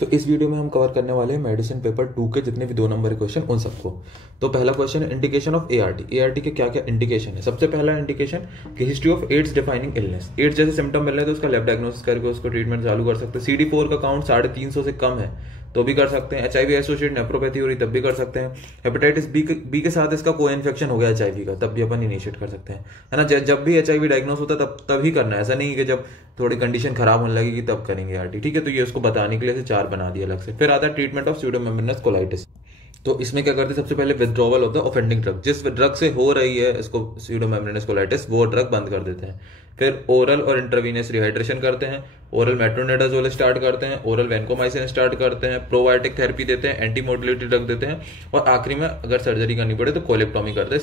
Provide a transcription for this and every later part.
तो इस वीडियो में हम कवर करने वाले हैं मेडिसिन पेपर 2 के जितने भी 2 नंबर के क्वेश्चन उन सबको। तो पहला क्वेश्चन है इंडिकेशन ऑफ एआरटी। एआरटी के क्या क्या इंडिकेशन है। सबसे पहला इंडिकेशन कि history of AIDS defining illness. AIDS जैसे सिम्टम मिल रहे हैं तो उसका लैब डायग्नोसिस करके उसको ट्रीटमेंट चालू कर सकते हैं। CD4 का काउंट 350 से कम है तो भी कर सकते हैं। HIV एसोसिएट नेफ्रोपैथी हो रही तब भी कर सकते हैं। हेपेटाइटिस बी के साथ इसका को इन्फेक्शन हो गया HIV का तब भी अपन इनिशिएट कर सकते हैं, है ना। जब भी HIV डायग्नोस होता है तब ही करना है, ऐसा नहीं कि जब थोड़ी कंडीशन खराब होने लगेगी तब करेंगे आरटी, ठीक है। तो ये उसको बताने के लिए 4 बना दिया अलग से। फिर आता है ट्रीटमेंट ऑफ स्यूडोमेम्ब्रेनस कोलाइटिस। तो इसमें क्या करते हैं, सबसे पहले विथड्रॉवल होता है ऑफेंडिंग ड्रग। जिस ड्रग से हो रही है इसको स्यूडोमेम्ब्रेनस कोलाइटिस वो ड्रग बंद कर देते हैं। फिर ओरल और इंट्रावीनस रिहाइड्रेशन करते हैं। ओरल मेट्रोनिडाजोल स्टार्ट करते हैं। ओरल वैनकोमाइसिन स्टार्ट करते हैं। प्रोबायोटिक थेरेपी देते हैं। एंटी मोटिलिटी ड्रग देते हैं। और आखिरी में अगर सर्जरी करनी पड़े तो कोलेक्टोमी करते हैं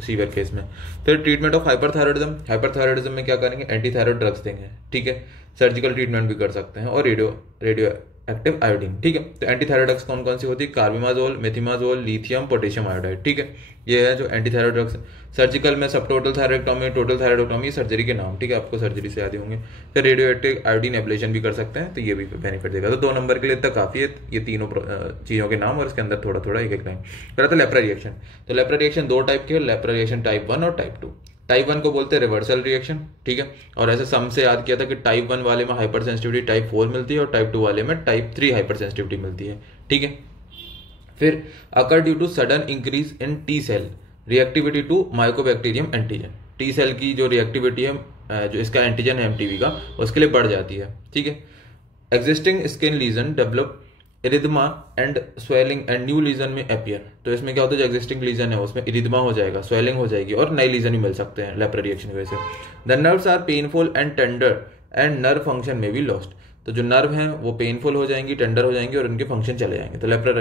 सीवियर केस में। फिर ट्रीटमेंट ऑफ हाइपरथायरॉइडिज्म। हाइपरथायरॉइडिज्म में क्या करेंगे, एंटी थायरॉइड ड्रग्स देंगे, ठीक है। सर्जिकल ट्रीटमेंट भी कर सकते हैं। और रेडियो एक्टिव आयोडीन, ठीक है। तो एंटी थायरॉइड ड्रग्स कौन कौन सी होती है, कार्बिमाजोल, मेथिमाजोल, लिथियम, पोटेशियम आयोडाइड, ठीक है। ये है जो एंटी थायरॉइड ड्रग्स। सर्जिकल में सब टोटल थायरॉइडक्टोमी, टोटल थायरॉइडक्टोमी सर्जरी के नाम, ठीक है, आपको सर्जरी से याद ही होंगे। फिर रेडियो एक्टिव आयोडीन एब्लेशन भी कर सकते हैं तो ये भी बेनिफिट देगा। तो 2 नंबर के लिए इतना काफी है ये तीनों चीजों के नाम और इसके अंदर थोड़ा थोड़ा एक लाइन। फिर आता है लेप्रा रिएक्शन। तो लेप्रा रिएक्शन 2 टाइप के है, लेप्रा रिएक्शन टाइप 1 और टाइप 2। टाइप 1 को बोलते हैं रिवर्सल रिएक्शन, ठीक है। और ऐसे सम से याद किया था कि टाइप 1 वाले में हाइपर सेंसिटिविटी टाइप 4 मिलती है और टाइप 2 वाले में टाइप 3 हाइपर सेंसिटिविटी मिलती है, ठीक है। फिर occur due to sudden increase in T cell reactivity to mycobacterium antigen. T cell की जो रिएक्टिविटी है, जो इसका एंटीजन है MTV का, उसके लिए बढ़ जाती है, ठीक है। Existing skin lesion develop erythema and swelling and new lesion में अपीयर। तो इसमें क्या होता है, जो एग्जिस्टिंग लीजन है उसमें इरिदमा हो जाएगा, स्वेलिंग हो जाएगी और नए लीजन ही मिल सकते हैं लेप्रा रिएक्शन की वजह से। The nerves are painful and tender and nerve function में भी लॉस्ट। तो जो नर्व हैं वो पेनफुल हो जाएंगी, टेंडर हो जाएंगे और उनके फंक्शन चले जाएंगे। तो लेप्रा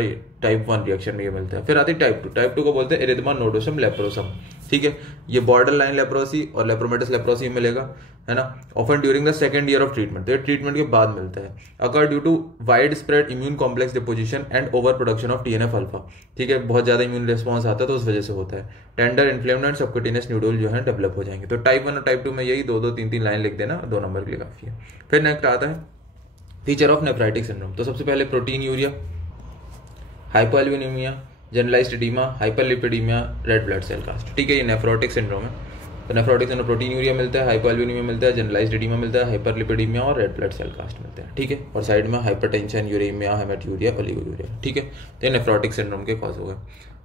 टाइप 1 रिएक्शन में ये मिलता है। फिर आती है टाइप 2। टाइप 2 को बोलते हैं इरिदमा नोडोसम लेप्रोसम, ठीक है। ये बॉर्डर लाइन लेप्रोसी और लेप्रोमेटस लेप्रोसी मिलेगा, है ना। Often during the second year of treatment, तो ये ट्रीटमेंट के बाद मिलता है। Occur due to wide spread immune complex deposition and over production of TNF alpha, ठीक है। बहुत ज्यादा इम्यून रिस्पॉन्स आता है तो उस वजह से होता है। Tender inflamed and subcutaneous noodle जो है डेवलप हो जाएंगे। तो टाइप 1 और टाइप 2 में यही 2-2, 3-3 लाइन लिख देना, 2 नंबर के लिए काफी है। फिर नेक्स्ट आता है फीचर ऑफ नेफ्राइटिक सिंड्रोम। तो सबसे पहले proteinuria, hypoalbuminaemia, generalised oedema, hyperlipidaemia, red blood cell cast, ठीक है। ये नेफ्रोटिक सिंड्रोम है। तो नेफ्रोटिक सिंड्रोम प्रोटीन यूरिया मिलता है, हाइपोएल्यूमिनिया मिलता है, जनरलाइज्ड एडीमा मिलता है, हाइपरलिपिडीमिया और रेड ब्लड सेल कास्ट मिलते हैं, ठीक है। और साइड में हाइपरटेंशन, यूरेमिया, हेमेटूरिया, ओलिगोयूरिया, ठीक है। तो ये नेफ्रोटिक सिंड्रोम के कॉज हो गए।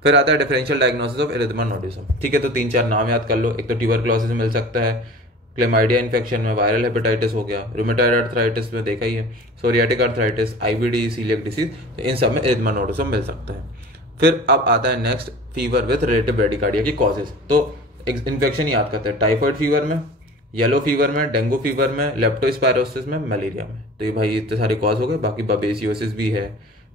फिर आता है डिफरेंशियल डायग्नोसिस ऑफ इरिथमा नोडुसम, ठीक है। तो 3-4 नाम याद कर लो। एक तो ट्यूबरक्लोसिस मिल सकता है, क्लेमाइडिया इन्फेक्शन में, वायरल हेपेटाइटिस हो गया, रूमेटॉइड अर्थराइटिस में देखा ही है, psoriatic arthritis, IBD, coeliac disease, तो इन सब में इरिथमा नोडुसम मिल सकता है। फिर अब आता है next fever with relative bradycardia की कॉजेज। तो इन्फेक्शन याद करते हैं, टाइफाइड फीवर में, येलो फीवर में, डेंगू फीवर में, लेप्टोस्पायरोसिस में, मलेरिया में। तो ये भाई इतने सारे कॉज हो गए। बाकी बबेसियोसिस भी है,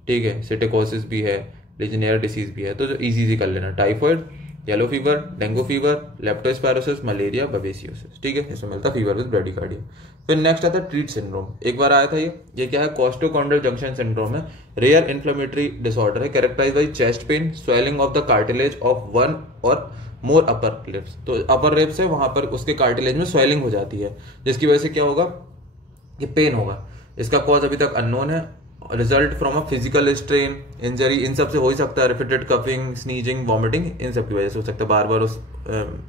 ठीक है, सिटिकोसिस भी है, लीजनियर डिसीज भी है। तो जो इजी कर लेना, typhoid, yellow fever, dengue fever, leptospirosis, malaria, babesiosis, ठीक है। इसमें मिलता है फीवर विद ब्रेडिकार्डिया। फिर नेक्स्ट आता है ट्रीट सिंड्रोम। एक बार आया था ये क्या है, कोस्टोकॉन्ड्रियल जंक्शन सिंड्रोम है। रेयर इन्फ्लेमेटरी डिसऑर्डर है, characterised by chest pain, swelling of the cartilage of 1 और मोर अपर लिप्स। तो अपर लिप्स है वहां पर उसके कार्टिलेज में स्वेलिंग हो जाती है, जिसकी वजह से क्या होगा, ये पेन होगा। इसका कॉज अभी तक अननोन है। Result from a physical strain, injury, इन सब से हो ही सकता है। रिपीटेड कफिंग, स्नीजिंग, वॉमिटिंग, इन सब की वजह से हो सकता है। बार बार उस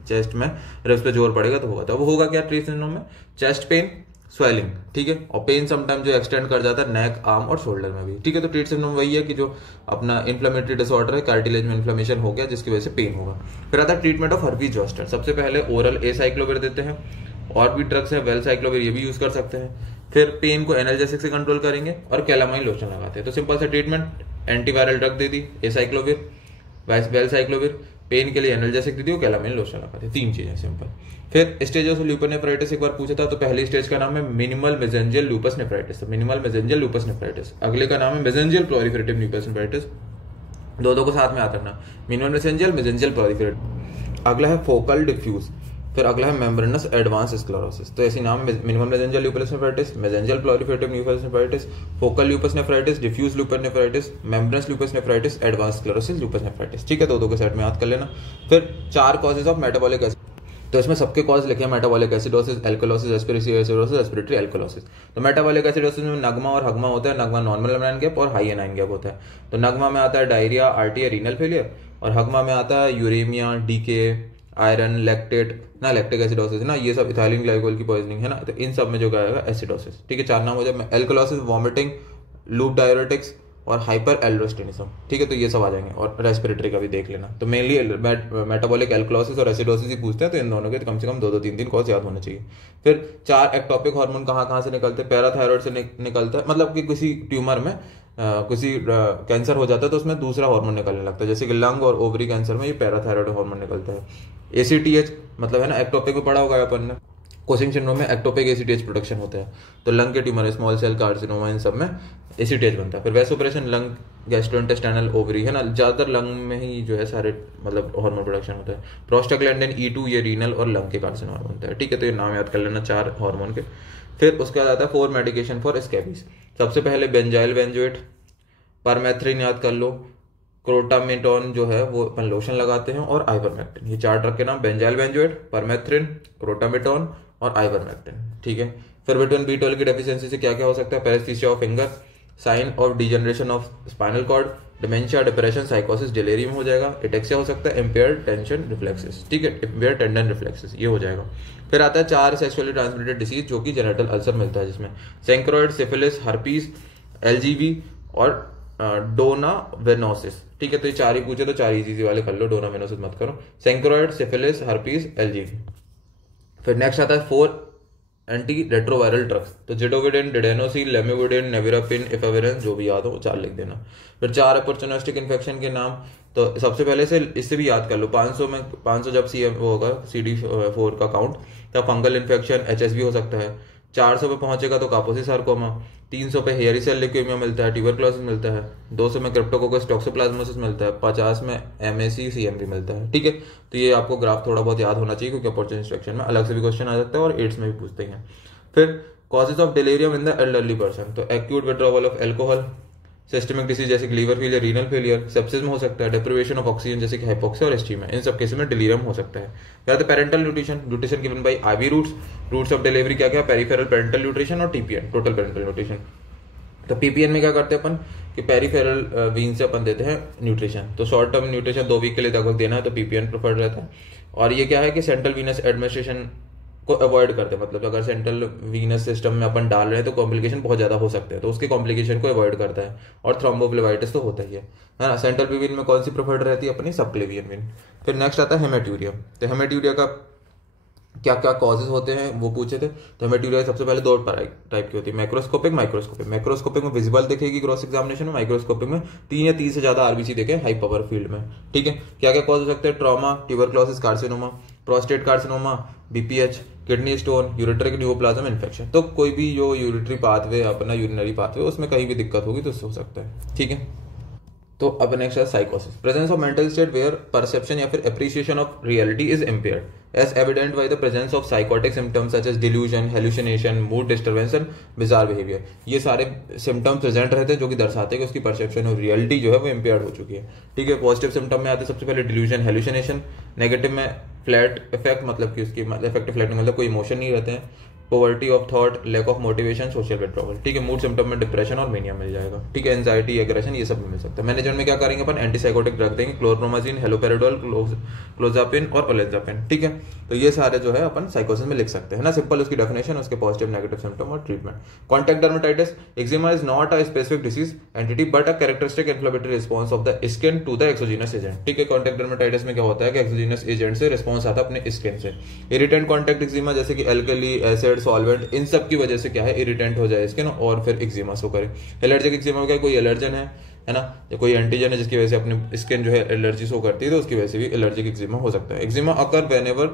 चेस्ट में रिब्स पे जोर पड़ेगा तो होगा। तो अब होगा क्या ट्रीट सिंड्रोम में, चेस्ट पेन, स्वेलिंग, ठीक है। और पेन समटाइम जो एक्सटेंड कर जाता है नेक, आर्म और शोल्डर में भी, ठीक है। तो ट्रीट सिंड्रोम वही है कि जो अपना इन्फ्लेमेटरी डिसऑर्डर है, कार्टिलेज में इन्फ्लेमेशन हो गया जिसकी वजह से पेन होगा। फिर आता है ट्रीटमेंट ऑफ हर्पीज जोस्टर। सबसे पहले ओरल एसाइक्लोविर देते हैं, और भी ड्रग्स है वेलसाइक्लोविर, ये भी यूज कर सकते हैं। फिर पेन को एनाल्जेसिक से कंट्रोल करेंगे और कैलामाइन लोशन लगाते हैं। तो सिंपल सा ट्रीटमेंट, एंटीवायरल ड्रग दे दी एसाइक्लोविर, वेलसाइक्लोविर, पेन के लिए एनाल्जेसिक दे दी और कैलामाइन लोशन लगाते हैं। 3 चीजें सिंपल। फिर स्टेज ऑफ ल्यूपर नेफ्राइटिस एक बार पूछा था, तो पहली स्टेज का नाम है मिनिमल मेसेंजियल लूपस नेफ्राइटिस। तो मिनिमल मेसेंजियल लूपस नेफ्राइटिस। अगले का नाम है मेसेंजियल प्रोलिफरेटिव लूपस नेफ्राइटिस। दो को साथ में याद रखना, मिनिमल मेसेंजियल, मेसेंजियल प्रोलिफरेटिव। अगला है फोकल डिफ्यूज। फिर अगला है मेम्ब्रेनस एडवांस स्क्लेरोसिस। तो ऐसी नाम, minimal mesangial lupus nephritis, mesangial proliferative lupus nephritis, focal lupus nephritis, diffuse lupus nephritis, membranous lupus nephritis, advance sclerosis lupus nephritis, ठीक है। 2 के सेट में याद कर लेना। फिर 4 कॉजेज ऑफ मेटाबॉलिक तो इसमें सबके कॉज लिखे हैं, metabolic acidosis, alkalosis, respiratory acidosis, respiratory alkalosis. तो मेटाबॉलिक एसिडोसिस में नगमा और हगमा होता है। नगमा नॉर्मल एनाइन गैप और हाई एनाइन गैप होता है। तो नगमा में आता है डायरिया, आरटी या रीनल फेलियर, और हगमा में आता है यूरेमिया, डीके, आयरन, लैक्टेट ना, लैक्टिक एसिडोसिस ना, ये सब इथाइलिन ग्लाइकोल की पॉइजनिंग है ना। तो इन सब में जो आएगा एसिडोसिस। ठीक है, 4 नाम हो जाए, एल्कोलोसिस, वॉमिटिंग, लूप डायरेटिक्स और हाइपर एल्ड्रोस्टेनिज्म। ठीक है, तो ये सब आ जाएंगे, और रेस्पिरेटरी का भी देख लेना। तो मेनली मेटाबॉलिक एल्कोलोसिस और एसिडोसिस ही पूछते हैं, तो इन दोनों के कम से कम 2-3 कॉज याद होने चाहिए। फिर 4 एक्टोपिक हार्मोन कहाँ से निकलते हैं? पैराथायरॉइड से निकलता है, मतलब कि किसी ट्यूमर में किसी कैंसर हो जाता है तो उसमें दूसरा हार्मोन निकलने लगता है, जैसे कि लंग और ओवरी कैंसर में ये पैराथायरॉइड हार्मोन निकलता है। एसीटीएच मतलब है ना, एक्टोपिक में पढ़ा होगा अपन ने, कोचिंग सिंड्रोम में एक्टोपिक एसीटीएच प्रोडक्शन होता है। तो लंग के ट्यूमर, स्मॉल सेल कार्सिनोमा, इन सब में एसीटीएच बनता है। फिर वैसोप्रेशन, लंग, गैस्ट्रोइंटेस्टाइनल, ओवरी है ना, ज्यादातर लंग में ही जो है सारे मतलब हार्मोन प्रोडक्शन होता है। प्रोस्टाग्लैंडिन E2 ये रीनल और लंग के कार्सिनोमा बनता है। ठीक है, तो ये नाम याद कर लेना 4 हार्मोन के। फिर उसके बाद आता है 4 मेडिकेशन फॉर स्कैबीज। सबसे पहले बेंजाइल बेंजोएट, परमेथ्रिन याद कर लो, क्रोटामेटोन जो है वो अपन लोशन लगाते हैं, और आइवरमेक्टिन। ये 4 ड्रग के नाम, बेंजाइल बेंजोएट, परमेथ्रिन, क्रोटामेटोन और आइवरमेक्टिन। ठीक है, फिर विटामिन B12 की डेफिशिएंसी से क्या क्या हो सकता है? Paraesthesia of finger, sign of degeneration of spinal cord, dementia, depression, साइकोसिस, डिलेरियम हो जाएगा। एटेक्सिया हो सकता है, इम्पेयर्ड टेंशन रिफ्लेक्सेस। ठीक है, इम्पेयर्ड टेंडन रिफ्लेक्सेस, ये हो जाएगा। फिर आता है 4 सेक्सुअली ट्रांसमिटेड डिसीज, जो कि जेनेटल अल्सर मिलता है, जिसमें सेंक्रोइड, सिफिलिस, हर्पीज, LGV और डोना वेनोसिस। ठीक है, तो ये 4 ही पूछे तो 4 इजी वाले कर लो, डोना वेनोसिस मत करो। सेंक्रोइड, सिफिलिस, हर्पीज, LGV। फिर नेक्स्ट आता है 4 एंटी रेट्रोवायरल ड्रग्स, तो जिडोविडिन, डिडेनोसिल, लेमिविडिन, नेविरापिन, इफेविरिन, जो भी याद हो 4 लिख देना। फिर 4 अपॉर्चुनिस्टिक इन्फेक्शन के नाम, तो सबसे पहले से इससे भी याद कर लो, 500 जब CM वो होगा CD4 का काउंट, तब फंगल इन्फेक्शन, HSV हो सकता है। 400 पे पहुंचेगा तो कापोसी सार्कोमा, 300 पे हेयरी सेल ल्यूकेमिया मिलता है, ट्यूबरक्लोसिस मिलता है, 200 में क्रिप्टोकोकस टॉक्सोप्लाज्मोसिस मिलता है, 50 में MAC CMV मिलता है। ठीक है, तो ये आपको ग्राफ थोड़ा बहुत याद होना चाहिए, क्योंकि अपॉर्चुनिटी सेक्शन में अलग से भी क्वेश्चन आ सकता है, और एड्स में भी पूछते हैं। फिर causes of delirium in the elderly person, तो acute withdrawal of alcohol, systemic disease जैसे कि liver failure, renal failure, sepsis में हो सकता है, डिप्रिवेशन ऑफ ऑक्सीजन जैसे कि हाइपोक्सिया और एस्टीमा, इन सब केस में डिलीरियम हो सकता है। फिर parenteral nutrition, nutrition given by IV routes, routes of delivery क्या क्या, पेरिफेरल पेरेंटल न्यूट्रिशन और TPN, टोटल पेरेंटल न्यूट्रिशन। तो PPN में क्या करते हैं अपन कि पेरिफेरल वीन से अपन देते हैं न्यूट्रिशन, तो शॉर्ट टर्म न्यूट्रिशन 2 वीक के लिए लगभग देना है, तो PPN प्रेफर्ड रहता है। और ये क्या है कि सेंट्रल वीनस एडमिनिस्ट्रेशन को अवॉइड करते हैं, मतलब अगर सेंट्रल वीनस सिस्टम में अपन डाल रहे हैं तो कॉम्प्लिकेशन बहुत ज्यादा हो सकते हैं, तो उसके कॉम्प्लिकेशन को अवॉइड करता है। और थ्रोम्बोफ्लेबाइटिस तो होता ही है ना। सेंट्रल वीन में कौन सी प्रेफर्ड रहती है अपनी? Subclavian Wien. फिर नेक्स्ट आता है हेमेट्यूरिया, तो हेमेट्यूरिया का क्या क्या कॉजेज होते हैं वो पूछे थे। तो हेमेट्यूरिया सबसे पहले 2 टाइप की होती है, मैक्रोस्कोपिक, माइक्रोस्कोपिक। मैक्रोस्कोपिक में विजिबल दिखेगी क्रॉस एग्जामिनेशन में, माइक्रोस्कोपिक में 3 या 3 से ज्यादा RBC देखे हाई पावर फील्ड में। ठीक है, क्या क्या कॉज हो सकते हैं? Trauma, tuberculosis, carcinoma, prostate carcinoma, BPH, kidney stone, ureteric neuroplasm infection. तो कोई भी जो यूरिटरी पाथवे अपना यूरिनरी पाथवे उसमें कहीं भी दिक्कत होगी तो उससे हो सकता है। ठीक है, तो अब नेक्स्ट है साइकोसिस, presence of mental state where perception या फिर appreciation of reality is impaired as evident by the presence of psychotic symptoms such as delusion, hallucination, mood disturbance and bizarre behaviour. ये सारे सिम्टम्स प्रेजेंट रहते हैं जो कि दर्शाते हैं कि उसकी परसेप्शन और रियलिटी जो है वो इम्पेयर्ड हो चुकी है। ठीक है, पॉजिटिव सिम्टम में आते हैं सबसे पहले डिल्यूजन, हेलुसिनेशन। नेगेटिव में फ्लैट इफेक्ट, मतलब कि उसकी इफेक्टिव फ्लैट मतलब कोई इमोशन नहीं रहते हैं। Poverty of thought, lack of motivation, social withdrawal. ठीक है, मूड सिम्टम में डिप्रेशन और मेनिया मिल जाएगा। ठीक है, एंजाइटी, एग्रेशन, ये सब भी मिल सकता है। मैनेजमेंट में क्या करेंगे अपन? एंटीसाइकोटिक ड्रग देंगे, क्लोरप्रोमाजिन, हेलोपेरिडोल, क्लोजापिन और ओलेजापिन। ठीक है, तो ये सारे जो है अपन साइकोसिस में लिख सकते हैं ना, सिंपल उसकी डेफिनेशन, उसके पॉजिटिव नेगेटिव सिम्टम और treatment. Contact dermatitis, eczema is not a specific disease entity but a characteristic inflammatory response of the skin to the exogenous agent. ठीक है, कॉन्टैक्ट डर्मेटाइटिस में क्या होता है कि एक्सोजीनस एजेंट से रिस्पॉन्स आता है अपने स्किन से। इरिटेंट कॉन्टैक्ट एक्जिमा जैसे कि एल्कली, एसिड, सॉल्वेंट, इन सब की वजह से क्या है इरिटेंट हो जाए स्किन और फिर एक्जिमा शो करे। एलर्जिक एक्जिमा क्या, कोई एलर्जन है ना, या कोई एंटीजन है जिसकी वजह से अपनी स्किन जो है एलर्जी शो करती है, तो उसकी वजह से भी एलर्जिक एक्जिमा हो सकता है। Eczema occur whenever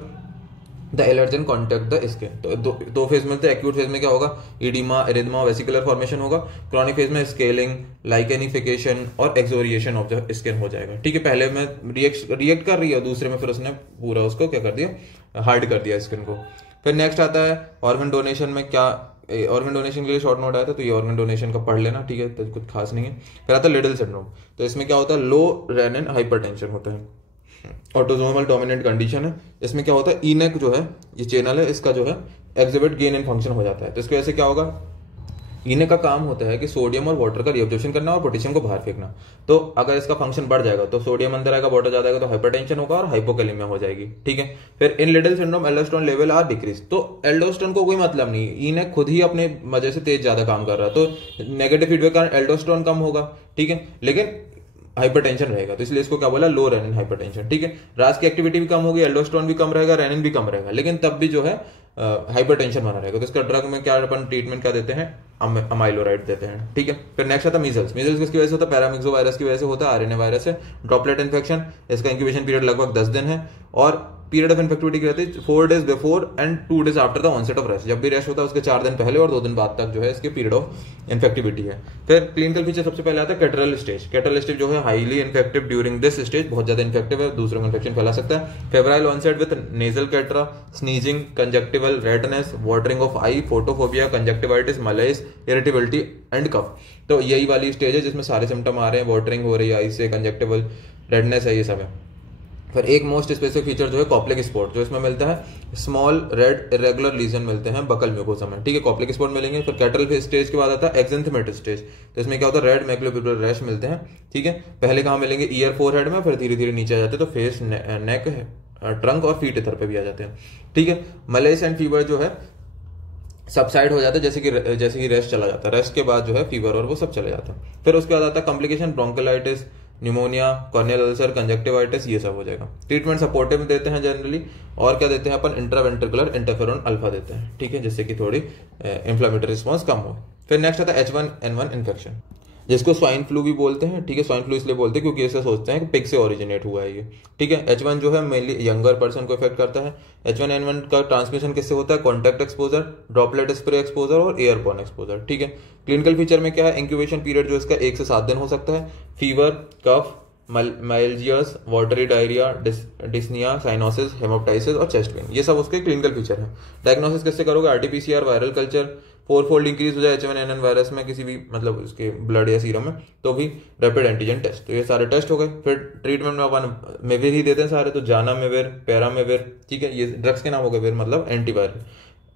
the allergen contact the skin. तो दो फेज मिलते हैं। एक्यूट फेज में क्या होगा? इडिमा, एरिथमा, वेसिकुलर फॉर्मेशन होगा। क्रॉनिक फेज में स्केलिंग, लाइकेनिफिकेशन और एक्सोरिएशन ऑफ द स्किन हो जाएगा। ठीक है, पहले में रिएक्ट कर रही है, दूसरे में फिर उसने पूरा उसको क्या कर दिया, हार्ड कर दिया स्किन को। फिर नेक्स्ट आता है ऑर्गन डोनेशन में, क्या ऑर्गन डोनेशन के लिए शॉर्ट नोट आया था, तो ये ऑर्गन डोनेशन का पढ़ लेना। ठीक है, तो कुछ खास नहीं है। फिर आता है लिडल सिंड्रोम, तो इसमें क्या होता है? लो रेनिन हाइपरटेंशन होता है। ऑटोसोमल डोमिनेंट कंडीशन है। इसमें क्या होता है, ईनेक जो है ये चैनल है, इसका जो है एग्जिबिट गेन इन फंक्शन हो जाता है। तो इसकी वजह से क्या होगा, इन्हें का काम होता है कि सोडियम और वाटर का रिएब्जॉर्प्शन करना और पोटेशियम को बाहर फेंकना। तो अगर इसका फंक्शन बढ़ जाएगा तो सोडियम अंदर आएगा, वाटर ज्यादा आएगा तो हाइपरटेंशन होगा और हाइपोकैलेमिया हो जाएगी। ठीक है, फिर in Liddle syndrome aldosterone level are decrease. तो एल्डोस्टेरोन को कोई मतलब नहीं, इन्हें खुद ही अपने वजह से तेज ज्यादा काम कर रहा है, तो नेगेटिव फीडबैक कारण एल्डोस्टेरोन कम होगा। ठीक है, लेकिन हाइपरटेंशन रहेगा, तो इसलिए इसको क्या बोला, लो रेनिन हाइपरटेंशन। ठीक है, रास की एक्टिविटी भी कम होगी, एल्डोस्टेरोन भी कम रहेगा, रेनिन भी कम रहेगा, लेकिन तब भी जो है हाइपरटेंशन बना रहेगा। तो इसका ड्रग में क्या अपन ट्रीटमेंट क्या देते हैं, अमाइलोराइड देते हैं। ठीक है, फिर नेक्स्ट आता है मीजल्स। मीजल्स किसकी वजह से होता है, पैरामिक्सो वायरस की वजह से होता है, आरएनए वायरस है, ड्रॉपलेट इन्फेक्शन। इसका इंक्यूबेशन पीरियड लगभग 10 दिन है और पीरियड ऑफ इन्फेक्टिविटी की रहती है 4 days before and 2 days after the onset of rash. जब भी रैश होता है उसके 4 दिन पहले और 2 दिन बाद तक जो है इसके पीरियड ऑफ इन्फेक्टिविटी है। फिर क्लिनिकल फीचर सबसे पहले आता है कैटरल स्टेज। कैटरल स्टेज जो है highly infective during this stage, बहुत ज्यादा इन्फेक्टिव है, दूसरों को इन्फेक्शन फैला सकता है। Febrile onset with nasal catarrh, sneezing, conjunctival redness, watering of eye, photophobia, conjunctivitis, malaise, irritability and cough. तो यही वाली स्टेज है जिसमें सारे सिम्टम आ रहे हैं, वाटरिंग हो रही है आई से, कंजक्टिवल रेडनेस है, ये सब है। फिर एक मोस्ट स्पेसिफिक फीचर जो है कॉप्लिक स्पॉट, जो इसमें मिलता है स्मॉल रेड इरेगुलर लीजन मिलते हैं बकल म्यूकोसा में। ठीक है, कॉप्लिक स्पॉट मिलेंगे। फिर कैटरल स्टेज के बाद आता है एक्जेंथेमेटिस स्टेज। तो इसमें क्या होता है, रेड मैक्युलोपिलर रैश मिलते हैं। ठीक है, पहले कहाँ मिलेंगे, ईयर फोरहेड में, फिर धीरे धीरे नीचे आ जाते हैं तो फेस, नेक, ट्रंक और फीट इधर पे भी आ जाते हैं। ठीक है, मलेस एंड फीवर जो है सबसाइड हो जाता है जैसे कि रेस्ट चला जाता है, रेस्ट के बाद जो है फीवर और वो सब चले जाता है। फिर उसके बाद आता है complication, bronchiolitis, pneumonia, corneal ulcer, conjunctivitis, ये सब हो जाएगा। ट्रीटमेंट सपोर्टिव देते हैं जनरली, और क्या देते हैं अपन, इंट्रावेंट्रिकुलर इंटरफेरोन अल्फा देते हैं। ठीक है, जिससे कि थोड़ी इंफ्लेमेटरी रिस्पॉन्स कम हो। फिर नेक्स्ट आता है H1N1 इन्फेक्शन, जिसको स्वाइन फ्लू भी बोलते हैं। ठीक है, स्वाइन फ्लू इसलिए बोलते हैं क्योंकि ऐसा सोचते हैं कि पिग से ओरिजिनेट हुआ है ये। ठीक है, H1 जो है मेनली यंगर पर्सन को इफेक्ट करता है। H1N1 का ट्रांसमिशन किससे होता है, contact exposure, droplet spray exposure और एयरबॉर्न एक्सपोजर। ठीक है, क्लिनिकल फीचर में क्या है, इंक्यूबेशन पीरियड जो इसका 1 से 7 दिन हो सकता है। Fever, cough, myalgias, watery diarrhoea, dyspnoea, cyanosis, haemoptysis और चेस्ट पेन, ये सब उसके क्लिनिकल फीचर हैं। डायग्नोसिस किससे करोगे, RT-PCR, viral culture, 4-fold increase हो जाए H1N1 वायरस में किसी भी मतलब उसके ब्लड या सीरम में, तो भी रैपिड एंटीजन टेस्ट। तो ये सारे टेस्ट हो गए। फिर ट्रीटमेंट में अपन मेविर ही देते हैं सारे, तो जानामेविर, पैरामेविर। ठीक है, ये ड्रग्स के नाम हो गए, फिर मतलब antiviral.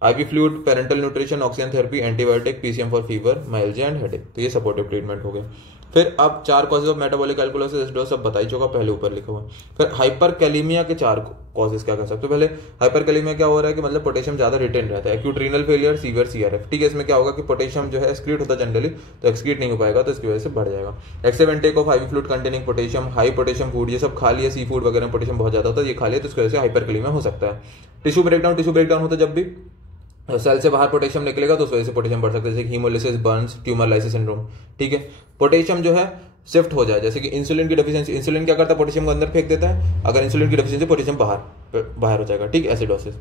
IV fluid, parenteral nutrition, oxygen therapy, antibiotic, PCM for fever, myalgia and headache. तो ये सपोर्टिव ट्रीटमेंट हो गए। फिर अब 4 causes of metabolic alkalosis acidosis सब बता ही चुका, पहले ऊपर लिखा हुआ। फिर हाइपरकैलेमिया के 4 कॉजेज क्या कर सकते हो। पहले हाइपरकैलेमिया क्या हो रहा है कि मतलब पोटेशियम ज्यादा रिटेन रहता है, acute renal failure, severe CRF। ठीक है, इसमें क्या होगा कि पोटेशियम जो है एक्सक्रीट होता है जनरली, तो एक्सक्रीट नहीं हो पाएगा, तो इसकी वजह से बढ़ जाएगा। Excessive intake of IV fluid containing potassium, high potassium food, ये सब खा लिया, सी फूड वगैरह पोटेशियम बहुत ज्यादा होता है, ये खा लिया तो इसकी वजह से हाइपरकैलेमिया हो सकता है। टिश्यू ब्रेकडाउन होता है जब भी सेल से बाहर पोटेशियम निकलेगा तो उस वजह से पोटेशियम बढ़ सकता है, जैसे haemolysis, Burns, tumour lysis syndrome. ठीक है, पोटेशियम जो है शिफ्ट हो जाए, जैसे कि इंसुलिन की डेफिशिएंसी, इंसुलिन क्या करता है, पोटेशियम को अंदर फेंक देता है, अगर इंसुलिन की डेफिशिएंसी पोटेशियम बाहर हो जाएगा। ठीक, एसिडोसिस।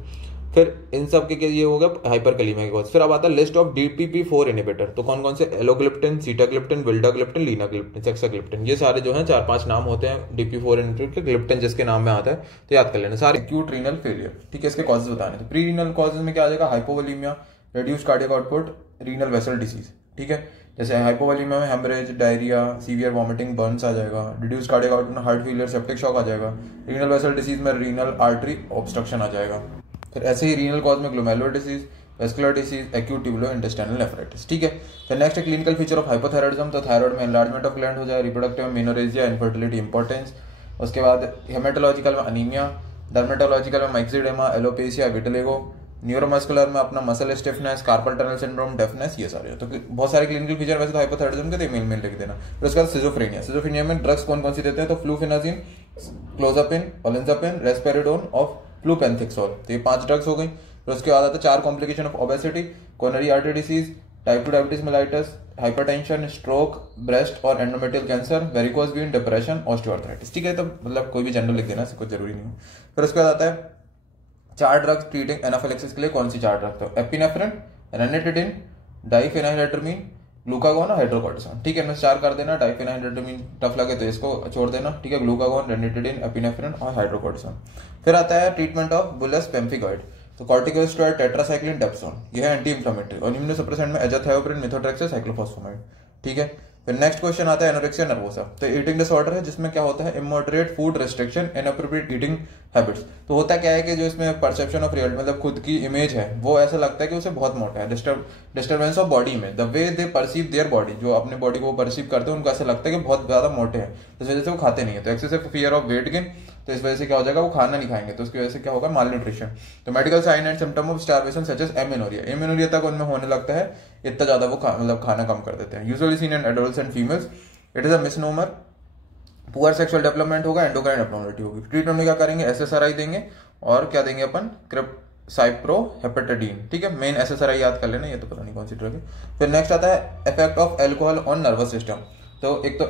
फिर इन सब के ये होगा हाइपरकैलेमिया के कॉज। फिर अब आता है लिस्ट ऑफ DPP-4 इनहिबिटर, तो कौन कौन से, alogliptin, sitagliptin, vildagliptin, linagliptin, saxagliptin, ये सारे जो हैं 4-5 नाम होते हैं DPP-4 इनहिबिटर के। ग्लिप्टिन जिसके नाम में आता है तो याद कर लेना सारे। एक्यूट रीनल फेलियर, ठीक है, इसके कॉजेज बताने। तो प्री रीनल कॉजेज में क्या आ जाएगा, hypovolaemia, reduced cardiac output, renal vessel disease. ठीक है, जैसे हाइपोवोलीमिया में haemorrhage, diarrhoea, severe vomiting, burns आ जाएगा। रिड्यूस्ड कार्डियक आउटपुट में हार्ट फेलियर, सेप्टिक शॉक आ जाएगा। रीनल वेसल डिसीज में रीनल आर्टरी ऑब्स्ट्रक्शन आ जाएगा। फिर ऐसे ही रीनल कॉज में glomerular disease, vascular disease, acute tubulo intestinal nephritis. ठीक है, फिर next clinical feature of hypothyroidism, तो थायराइड में एनलार्जमेंट ऑफ ग्लैंड हो जाए, रिप्रोडक्टिव में मेनोरेजिया, इनफर्टिलिटी, इंपॉर्टेंस। उसके बाद हेमेटोलॉजिकल में अनीमिया, डर्मेटोलॉजिकल में माइक्सिडेमा, एलोपेसिया, विटिलिगो, न्यूरोमस्कुलर में अपना muscle stiffness, carpal tunnel syndrome, deafness, ये सारे। तो बहुत सारे क्लिनिकल फीचर वैसे तो हाइपोथायराइडिज्म के मेल में लिख देना। फिर उसके बाद सिजोफ्रेनिया में ड्रग्स कौन कौन सी देते हैं, तो फ्लूफेनाजिन, क्लोजापिन, ओलिंजापिन, रेस्पेरिडोन और फ्लूपेंथिक्सोल। तो ये 5 ड्रग्स हो गई। फिर उसके बाद आता है 4 complication of obesity, coronary artery disease, type 2 diabetes mellitus, hypertension, stroke, breast और endometrial cancer, varicose vein, depression, osteoarthritis. ठीक है, तो मतलब कोई भी जनरल लिख देना, कुछ जरूरी नहीं है। फिर उसके बाद आता है 4 ड्रग्स ट्रीटिंग एनाफिलेक्सिस के लिए। कौन सी 4 ड्रग्स, तो एपिनेफ्रिन, रेनिटिडिन, डाइफेनाइलएट्रोमीन, ग्लूकागोन और हाइड्रोकोर्टिसोन। ठीक है, इनमें 4 कर देना। डाइफेनाइलएट्रोमीन टफ लगे तो इसको छोड़ देना। ठीक है, ग्लूकागोन, रेनिटिडिन, एपिनेफ्रिन और हाइड्रोकोर्टिसोन। फिर आता है ट्रीटमेंट ऑफ बुलस पेम्फिगॉइड, तो कॉर्टिकोस्टेरॉइड, टेट्रासाइक्लिन, डेप्सोन, ये है एंटी इंफ्लेमेटरी। और इम्यूनोसप्रेसेंट में एजाथियोप्रिन, मिथोट्रेक्सेस, साइक्लोफॉस्फेमाइड। ठीक है, फिर नेक्स्ट क्वेश्चन आता है एनोरेक्सिया नर्वोसा। तो ईटिंग डिसऑर्डर है जिसमें क्या होता है, immoderate food restriction, inappropriate eating habits. तो होता क्या है कि जो इसमें परसेप्शन ऑफ रियल मतलब खुद की इमेज है वो ऐसा लगता है कि उसे बहुत मोटा है। डिस्टर्बेंस ऑफ बॉडी में, the way they perceive their body, जो अपने बॉडी को परसीव करते हैं उनको ऐसा लगता है कि बहुत ज्यादा मोटे हैं, तो इस वजह से वो खाते नहीं है। तो excessive fear of weight gain, तो इस वजह से क्या हो जाएगा, वो खाना नहीं खाएंगे, तो उसकी वजह से क्या होगा, माल न्यूट्रिशन। तो medical sign and symptom of starvation such as amenorrhoea, amenorrhoea तक उनमें होने लगता है, इतना ज्यादा वो मतलब खाना कम कर देते हैं। Usually seen in adults and females, it is a misnomer. Poor sexual development होगा, एंडोक्राइन एब्नॉर्मलिटी होगी। ट्रीटमेंट में क्या करेंगे, एसएसआरआई देंगे और क्या देंगे अपन, साइप्रोहेपेटाडीन, ठीक है। मेन एसएसआरआई याद कर लेना, ये तो पता नहीं कौन सी ड्रग है। फिर नेक्स्ट आता है effect of alcohol on nervous system. तो एक तो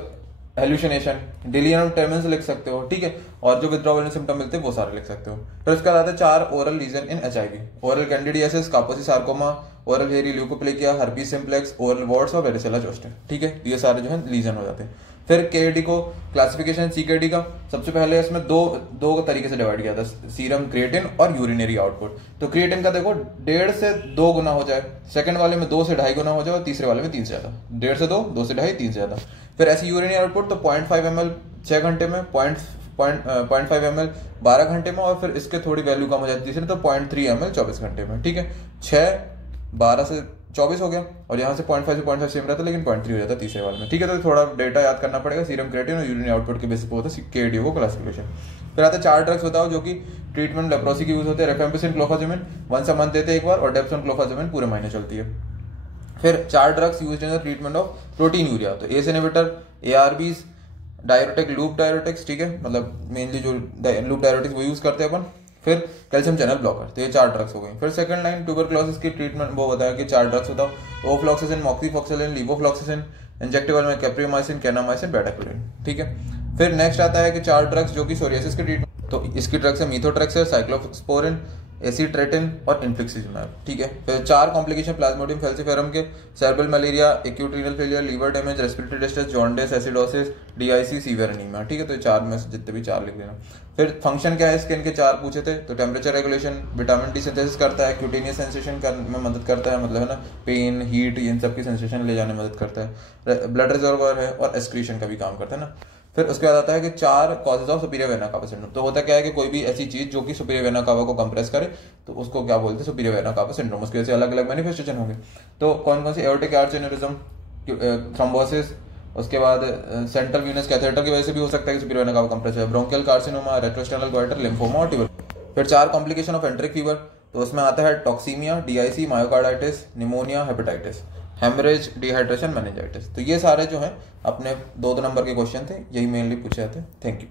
हेल्यूसिनेशन, डिलीरियम ऑफ ट्रेमेंस लिख सकते हो, ठीक है, और जो विथड्रॉवल सिम्टम मिलते हैं वो सारे लिख सकते हो। फिर उसके बाद आता है 4 oral lesion in HIV, oral candidiasis, Kaposi sarcoma, oral hairy leukoplakia, herpes simplex, oral warts और वेरिसेला जोस्टर, ठीक है। ये सारे जो है लीजन हो जाते हैं। फिर केडी को क्लासिफिकेशन सीकेडी का, सबसे पहले इसमें दो तरीके से डिवाइड किया था, सीरम क्रिएटिन और यूरिनरी आउटपुट। तो क्रिएटिन का देखो 1.5 से 2 गुना हो जाए, सेकंड वाले में 2 से 2.5 गुना हो जाए और तीसरे वाले में 3 से ज्यादा, 1.5 से 2, 2 से 2.5, 3 से ज्यादा। फिर ऐसी यूरिनरी आउटपुट तो 0.5 ml 6 घंटे में, 0.5 ml 12 घंटे में, और फिर इसके थोड़ी वैल्यू कम हो जाती है तीसरे, तो 0.3 ml 24 घंटे में, ठीक है। 6, 12 से 24 हो गया, और यहाँ से 0.5 से 0.5 सेम रहता है, लेकिन 0.3 हो जाता है तीसरे वाले में, ठीक है। तो थोड़ा डेटा याद करना पड़ेगा, सीरम क्रिएटिन और यूरिनरी आउटपुट के बेसिस पे होता है केडी को क्लासिफिकेशन। फिर आते हैं 4 ड्रग्स बताओ जो कि ट्रीटमेंट लेप्रोसी की यूज होते हैं। रिफेम्पिसिन, क्लोफाजेमिन, वंस अ मंथ देते हैं एक बार, और डेप्सोन क्लोफाजेमिन पूरे महीने चलती है। फिर 4 drugs used in the treatment of proteinuria. तो ACE inhibitor, ARBs, diuretic, loop diuretics, ठीक है, मतलब मेनली जो लूप डायरेटिक्स वो यूज करते हैं अपन। फिर कैल्शियम चैनल ब्लॉकर, तो ये 4 ड्रग्स हो गई। फिर सेकंड लाइन ट्यूबरक्लोसिस की ट्रीटमेंट वो बताया कि 4 ड्रग्स बताओ, ओफ्लॉक्सिसिन, मॉक्सीफ्लॉक्सिसिन, लीवोफ्लॉक्सिसिन, इंजेक्टेबल में कैप्रियोमाइसिन, कैनामाइसिन, बेटाक्लोरिन, ठीक है। फिर नेक्स्ट आता है कि 4 ड्रग्स जो कि सोरियासिस के ट्रीटमेंट, तो इसकी ड्रग्स है मीथोट्रेक्सर, साइक्लोस्पोरिन, एसीट्रेटिन और इन्फ्लिक्सिजुमैब, ठीक है। फिर 4 कॉम्प्लिकेशन प्लाज्मोडियम फैल्सिफेरम के, cerebral malaria, acute renal failure, liver damage, respiratory distress, jaundice, acidosis, DIC, severe anaemia, ठीक है। तो 4 में से जितने भी 4 लिख लेना। फिर फंक्शन क्या है स्किन के 4 पूछे थे, तो temperature regulation, vitamin D synthesis करता है, क्यूटेनियस सेंसेशन में मदद करता है, मतलब है ना, पेन, हीट, इन सब की सेंसेशन ले जाने में मदद करता है, ब्लड रिजर्वर है, और एक्सक्रीशन का भी काम करता है ना। फिर उसके बाद आता है कि 4 causes of superior vena cava syndrome. तो होता क्या है कि कोई भी ऐसी चीज जो कि सुपीरियर वेना कावा को कंप्रेस करे तो उसको क्या बोलते हैं, सुपीरियर वेना कावा सिंड्रोम। उसके वजह से अलग अलग मैनिफेस्टेशन होंगे। तो कौन कौन सी, एओर्टिक आर्च एन्यूरिज्म, थ्रोम्बोसिस, उसके बाद सेंट्रल वीनस कैथेटर की वजह से भी हो सकता है कि सुपीरियर वेना कावा कंप्रेस है, ब्रोंकियल कार्सिनोमा, रेट्रोस्टेनल गोइटर, लिम्फोमा और ट्यूबर। फिर 4 कॉम्प्लिकेशन ऑफ एंट्रिक फीवर, तो उसमें आता है toxaemia, DIC, myocarditis, pneumonia, hepatitis, haemorrhage, dehydration, meningitis. तो ये सारे जो हैं अपने 2 नंबर के क्वेश्चन थे, यही मेनली पूछे जाते हैं। Thank you.